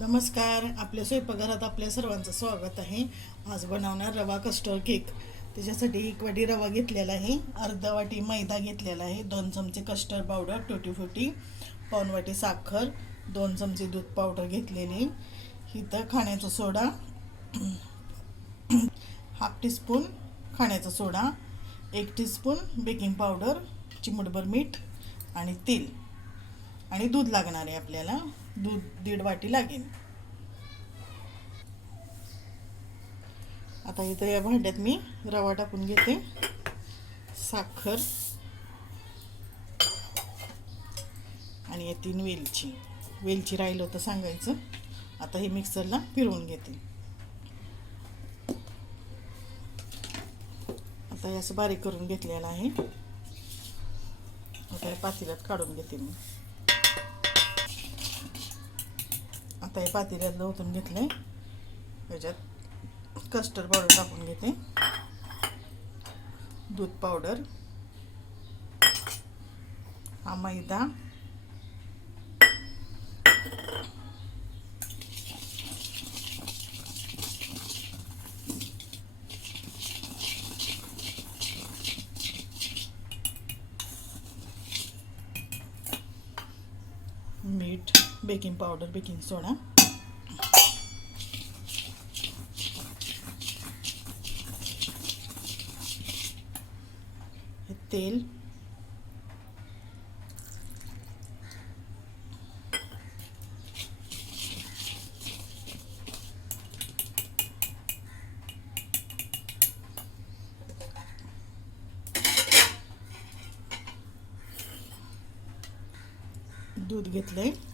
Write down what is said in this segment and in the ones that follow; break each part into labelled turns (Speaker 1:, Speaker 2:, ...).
Speaker 1: नमस्कार आपल्या स्वयंपाकघरात आपल्या सर्वांचं स्वागत आहे. आज बनवणार रवा कस्टर्ड केक त्याच्यासाठी एक वाटी रवा घेतलेला आहे. अर्धा वाटी मैदा घेतलेला आहे. दोन चमचे कस्टर्ड पावडर टोटी फुटी पाऊण वाटी साखर दोन चमचे दूध पावडर घेतलेली. इथं खाण्याचा सोडा हाफ टीस्पून खाण्याचा सोडा एक टीस्पून बेकिंग पावडर चिमूटभर मीठ आणि तेल. आणि दूध लागणार आहे आपल्याला. दूध दीड वाटी लागेल. आता इथं या भांड्यात मी रवा टाकून घेते. साखर. आणि या तीन वेलची. वेलची राहिलं होतं सांगायचं. आता हे मिक्सरला फिरवून घेते. आता हे असं बारीक करून घेतलेलं आहे. आता हे पातेल्यात काढून घेते मी. आता हे पातेल्यात ओतून घेतलं त्याच्यात कस्टर्ड पावडर टाकून घेते. दूध पावडर हा मैदा मीठ बेकिंग पावडर बेकिंग सोडा. हे तेल. दूध घेतलंय.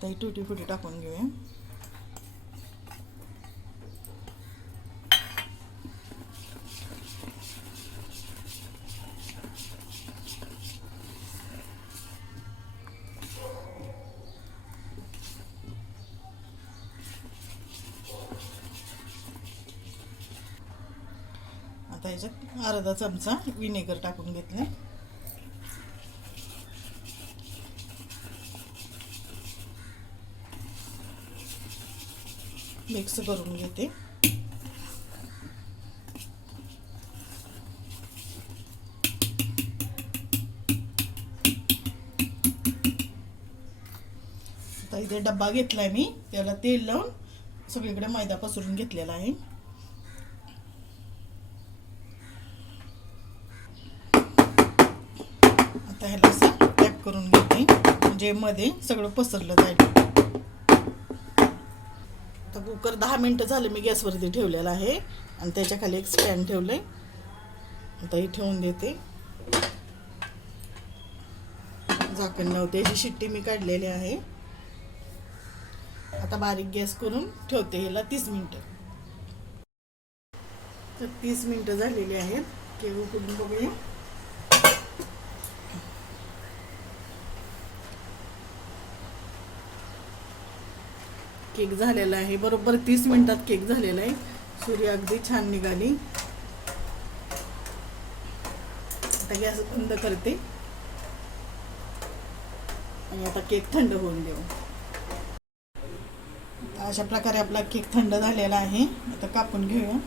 Speaker 1: आता ही टुटी फुटी टाकून घेऊया. आता ह्याच्यात अर्धा चमचा विनेगर टाकून घेतला मिक्स करून घेते. आता इथे डब्बा घेतलाय मी. त्याला तेल लावून सगळीकडे मैदा पसरून घेतलेला आहे. आता ह्याला असं टॅप करून घेते. म्हणजे मध्ये सगळं पसरलं जाईल. कुकर दहा मिनटं झालं मी गॅसवरती ठेवलेला आहे. आणि त्याच्याखाली एक स्टँड ठेवलं आहे आता ही ठेवून देते. झाकण नव्हते याची शिट्टी मी काढलेली आहे. आता बारीक गॅस करून ठेवते ह्याला तीस मिनटं. तर तीस मिनटं झालेली आहेत. केव्हा करून बघूया. केक झालेला आहे. बरोबर तीस मिनटात केक झालेला आहे. सूर्य अगदी छान निघाली. आता गॅस बंद करते. आणि आता केक थंड होऊन देऊ. अशा प्रकारे आपला केक थंड झालेला आहे. आता कापून घेऊया.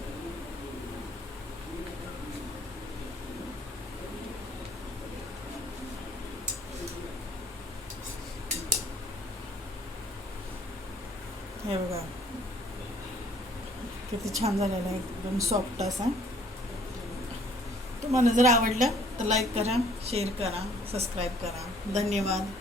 Speaker 1: हे बघा. किती छान झालेला आहे. एकदम सॉफ्ट असा. तुम्हाला जर आवडलं तर लाईक करा शेअर करा सबस्क्राईब करा. धन्यवाद.